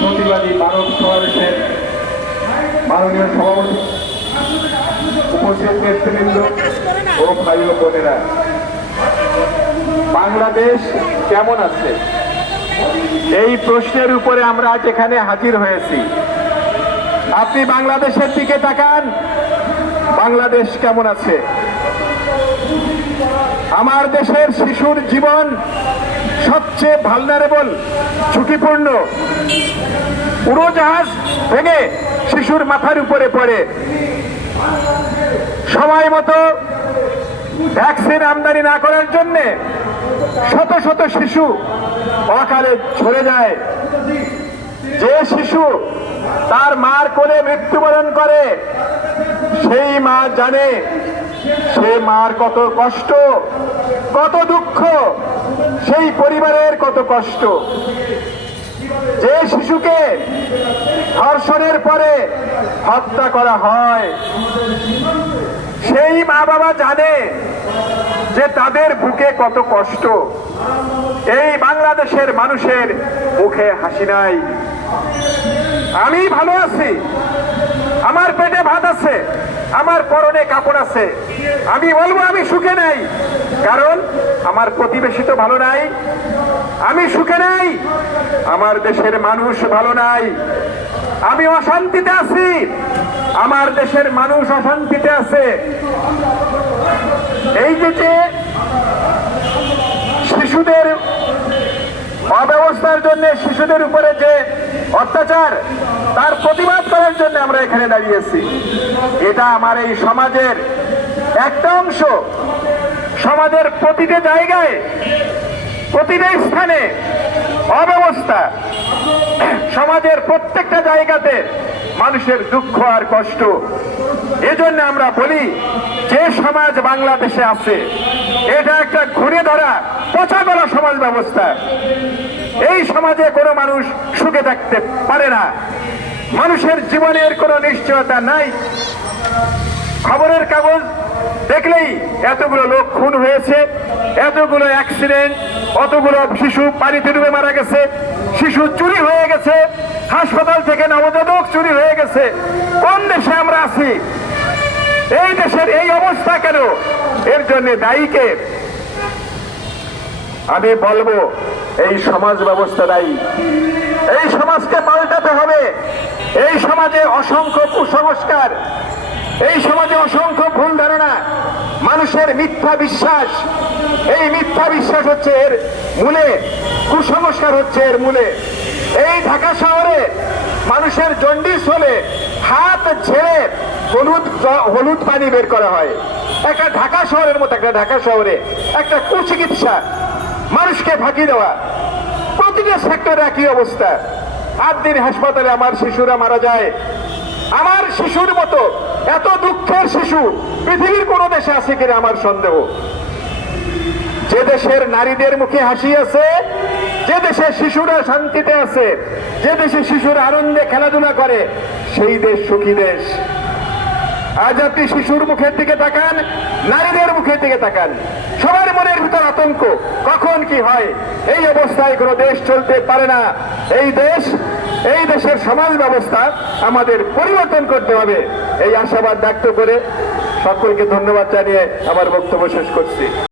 প্রতিবাদী মানব সমাবেশের মাননীয় সভাপতি, উপস্থিত নেতৃবৃন্দ ও ভাই ও বোনেরা, বাংলাদেশ কেমন আছে এই প্রশ্নের উপরে আমরা আজ এখানে হাজির হয়েছি। আপনি বাংলাদেশের দিকে তাকান, বাংলাদেশ কেমন আছে? আমার দেশের শিশুর জীবন সবচেয়ে ভালনারেবল, ঝুঁকিপূর্ণ। উড়োজাহাজ ভেঙে শিশুর মাথার উপরে পড়ে, সময় মতো ভ্যাকসিন আমদানি না করার জন্য শত শত শিশু অকালে ঝরে যায়। যে শিশু তার মার কোলে মৃত্যুবরণ করে, সেই মা জানে সে মার কত কষ্ট, কত দুঃখ, সেই পরিবারের কত কষ্ট। যে শিশুকে ধর্ষণের পরে হত্যা করা হয়, সেই মা বাবা জানে যে তাদের বুকে কত কষ্ট। এই বাংলাদেশের মানুষের মুখে হাসি নাই। আমি ভালো আছি, আমার পেটে ভাত আছে, আমার পরনে কাপড় আছে। আমি বলবো আমি সুখে নাই, কারণ আমার প্রতিবেশী তো ভালো নাই। আমি সুখে নাই, আমার দেশের মানুষ ভালো নাই। আমি অশান্তিতে আছি, আমার দেশের মানুষ অশান্তিতে আছে। এই যে শিশুদের অব্যবস্থার জন্য, শিশুদের উপরে যে অত্যাচার, তার প্রতিবাদ করার জন্য আমরা এখানে দাঁড়িয়েছি। এটা আমার এই সমাজের একটা অংশ। সমাজের প্রতিটা জায়গায়, প্রতিটা স্থানে অব্যবস্থা, সমাজের প্রত্যেকটা জায়গাতে মানুষের দুঃখ আর কষ্ট। এজন্য আমরা বলি, যে সমাজ বাংলাদেশে আছে এটা একটা ঘুরে ধরা পচা গলা সমাজ ব্যবস্থা। এই সমাজে কোনো মানুষ সুখে থাকতে পারে না। মানুষের জীবনের কোনো নিশ্চয়তা নাই। খবরের কাগজ দেখলেই এতগুলো লোক খুন হয়েছে, এতগুলো অ্যাক্সিডেন্ট, অতগুলো শিশু পানিতে ডুবে মারা গেছে, শিশু চুরি হয়ে গেছে, হাসপাতাল থেকে নবজাতক চুরি হয়ে গেছে। কোন দেশে আমরা আছি? এই দেশের এই অবস্থা কেন? এর জন্য দায়ী কে? আমি বলবো এই সমাজ ব্যবস্থা দায়ী। এই সমাজকে পাল্টাতে হবে। এই সমাজে অসংখ্য কুসংস্কার, এই সমাজে অসংখ্য ভুল ধারণা, মানুষের মিথ্যা বিশ্বাস। এই মিথ্যা বিশ্বাস হচ্ছে এর মূলে, কুসংস্কার হচ্ছে এর মূলে। এই ঢাকা শহরে মানুষের জন্ডিস হলে হাত ঝেড়ে হলুদ পানি বের করা হয়। একটা ঢাকা শহরের মতো একটা ঢাকা শহরে একটা কুচিকিৎসা, মানুষকে ফাঁকি দেওয়া। প্রতিটা সেক্টরে একই অবস্থা। 8 দিন হাসপাতালে আমার শিশুরা মারা যায়। আমার শিশুর মতো এত দুঃখের শিশু পৃথিবীর কোন দেশে আছে কিনা আমার সন্দেহ। যে দেশের নারীদের মুখে হাসি আছে, যে দেশে শিশুরা শান্তিতে আছে, যে দেশে শিশুরা আনন্দে খেলাধুলা করে, সেই দেশ সুখী দেশ। আজ আপনি শিশুর মুখের দিকে তাকান, নারীদের মুখের দিকে তাকান, সবার মনের ভিতর আতঙ্ক, কখন কি হয়। এই অবস্থায় কোনো দেশ চলতে পারে না। এই দেশের সমাজ ব্যবস্থা আমাদের পরিবর্তন করতে হবে। এই আশাবাদ ব্যক্ত করে সকলকে ধন্যবাদ জানিয়ে আমার বক্তব্য শেষ করছি।